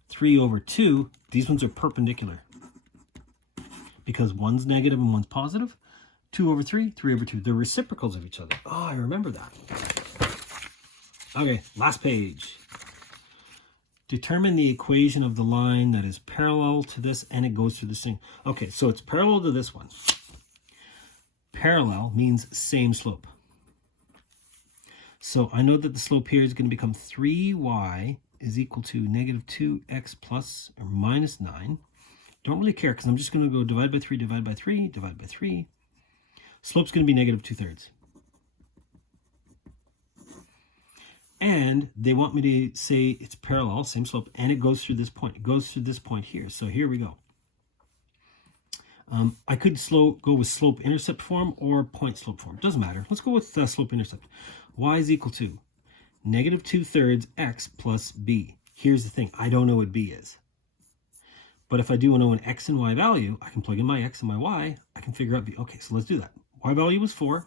3 over 2. These ones are perpendicular, because one's negative and one's positive. 2 over 3, 3 over 2. They're reciprocals of each other. Oh, I remember that. Okay, last page. Determine the equation of the line that is parallel to this and it goes through this thing. Okay, so it's parallel to this one. Parallel means same slope. So I know that the slope here is going to become 3y is equal to negative 2x plus or minus 9. Don't really care because I'm just going to go divide by 3, divide by 3, divide by 3. Slope's going to be negative 2/3. And they want me to say it's parallel, same slope, and it goes through this point. It goes through this point here. So here we go. I could go with slope-intercept form or point-slope form. Doesn't matter. Let's go with slope-intercept. Y is equal to negative 2/3 x plus b. Here's the thing. I don't know what b is. But if I do know an x and y value, I can plug in my x and my y. I can figure out b. Okay, so let's do that. Y value was 4.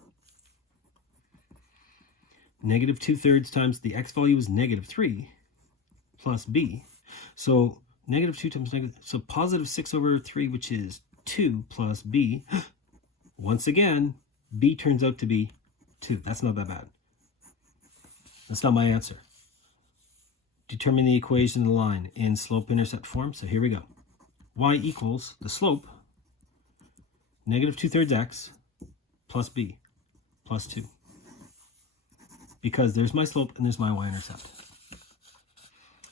Negative 2/3 times the x value is negative 3 plus b. So negative 2 times negative. So positive 6 over 3, which is 2 plus b. Once again, b turns out to be 2. That's not that bad. That's not my answer. Determine the equation of the line in slope-intercept form. So here we go. Y equals the slope, negative 2/3 x plus b plus 2. Because there's my slope and there's my y-intercept.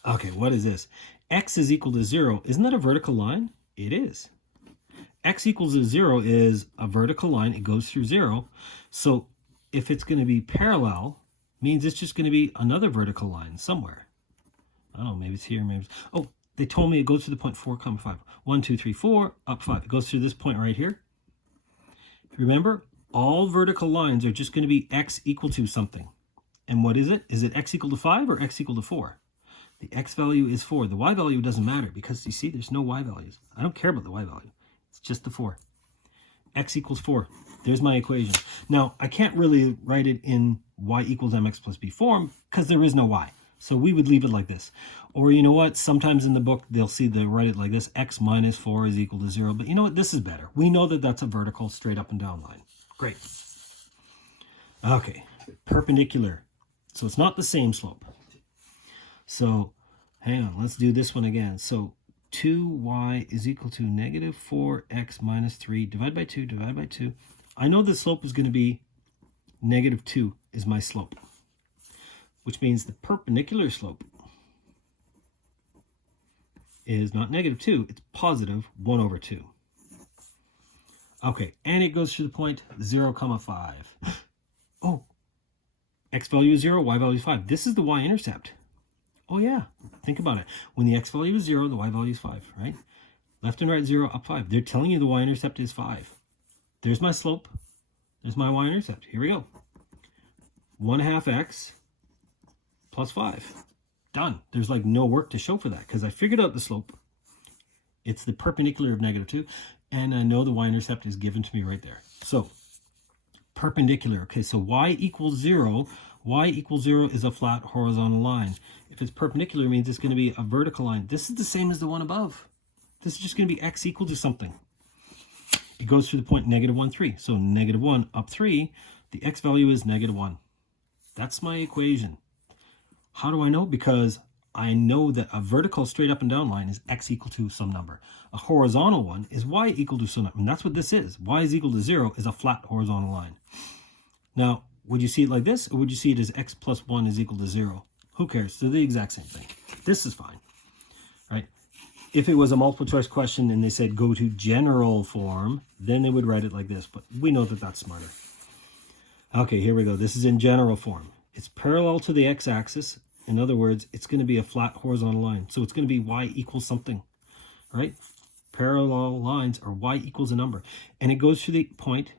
Okay, what is this? X is equal to 0. Isn't that a vertical line? It is. X equals to 0 is a vertical line. It goes through 0. So if it's going to be parallel, means it's just going to be another vertical line somewhere. I don't know, maybe it's here, maybe it's... Oh, they told me it goes through the point 4, 5. 1, 2, 3, 4, up 5. It goes through this point right here. Remember, all vertical lines are just going to be x equal to something. And what is it? Is it x equal to 5 or x equal to 4? The x value is 4. The y value doesn't matter because you see there's no y values. I don't care about the y value. It's just the 4. X equals 4. There's my equation. Now, I can't really write it in y equals mx plus b form because there is no y. So we would leave it like this. Or you know what? Sometimes in the book, they'll see they write it like this. X minus 4 is equal to 0. But you know what? This is better. We know that that's a vertical straight up and down line. Great. Okay. Perpendicular. So it's not the same slope. So hang on. Let's do this one again. So 2y is equal to negative 4x minus 3. Divide by 2. Divide by 2. I know the slope is going to be negative 2 is my slope, which means the perpendicular slope is not negative 2, it's positive 1 over 2. Okay, and it goes through the point 0, 5. Oh, x value is 0, y value is 5. This is the y-intercept. Oh yeah, think about it. When the x value is 0, the y value is 5, right? Left and right 0, up 5. They're telling you the y-intercept is 5. There's my slope. There's my y-intercept. Here we go. 1/2 x plus 5. Done. There's like no work to show for that because I figured out the slope. It's the perpendicular of negative 2. And I know the y-intercept is given to me right there. So perpendicular. Okay, so y equals 0. Y equals 0 is a flat horizontal line. If it's perpendicular, it means it's going to be a vertical line. This is the same as the one above. This is just going to be x equal to something. It goes through the point negative 1, 3. So negative 1 up 3. The x value is negative 1. That's my equation. How do I know? Because I know that a vertical straight up and down line is x equal to some number. A horizontal one is y equal to some number. And that's what this is. Y is equal to 0 is a flat horizontal line. Now, would you see it like this, or would you see it as x plus 1 is equal to 0? Who cares? They're the exact same thing. This is fine, right? If it was a multiple choice question and they said go to general form, then they would write it like this, but we know that that's smarter. Okay, here we go. This is in general form. It's parallel to the x-axis. In other words, it's going to be a flat horizontal line. So it's going to be y equals something, right? Parallel lines are y equals a number. And it goes to the point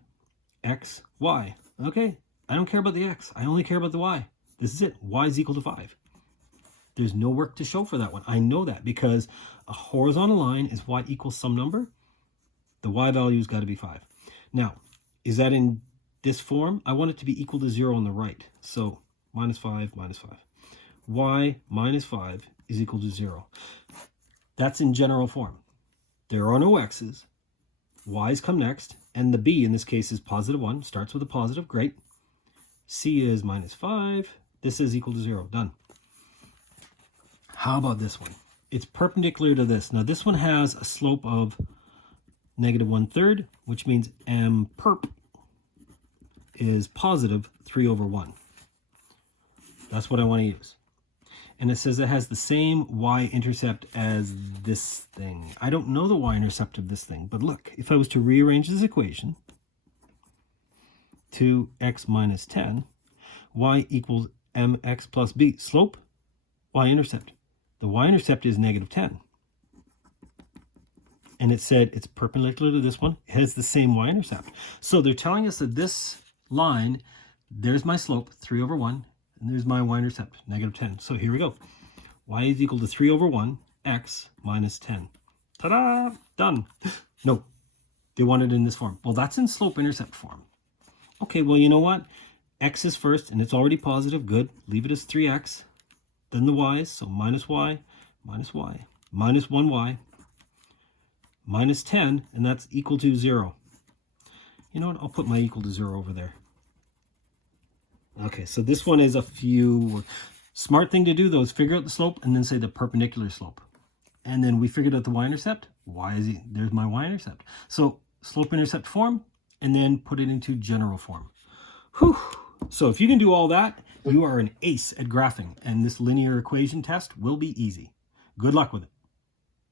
x, y. Okay, I don't care about the x. I only care about the y. This is it. Y is equal to 5. There's no work to show for that one. I know that because a horizontal line is y equals some number. The y value's got to be 5. Now, is that in this form? I want it to be equal to 0 on the right. So minus 5, minus 5. Y minus 5 is equal to 0. That's in general form. There are no x's. Y's come next. And the b in this case is positive 1. Starts with a positive. Great. C is minus 5. This is equal to 0. Done. How about this one? It's perpendicular to this. Now this one has a slope of negative 1/3, which means m perp is positive 3 over 1. That's what I want to use. And it says it has the same y-intercept as this thing. I don't know the y-intercept of this thing, but look, if I was to rearrange this equation to x minus 10, y equals mx plus b. Slope, y-intercept. The y-intercept is negative 10. And it said it's perpendicular to this one. It has the same y-intercept. So they're telling us that this line, there's my slope, 3 over 1, and there's my y-intercept, negative 10. So here we go. Y is equal to 3 over 1, x minus 10. Ta-da! Done. No, they want it in this form. Well, that's in slope-intercept form. Okay, well, you know what? X is first, and it's already positive. Good. Leave it as 3x. Then the y's, so minus y, minus 1y, minus 10, and that's equal to 0. You know what? I'll put my equal to 0 over there. Okay, so this one is a few. Smart thing to do, though, is figure out the slope and then say the perpendicular slope. And then we figured out the y-intercept. There's my y-intercept. So slope-intercept form, and then put it into general form. Whew. So if you can do all that, you are an ace at graphing, and this linear equation test will be easy. Good luck with it.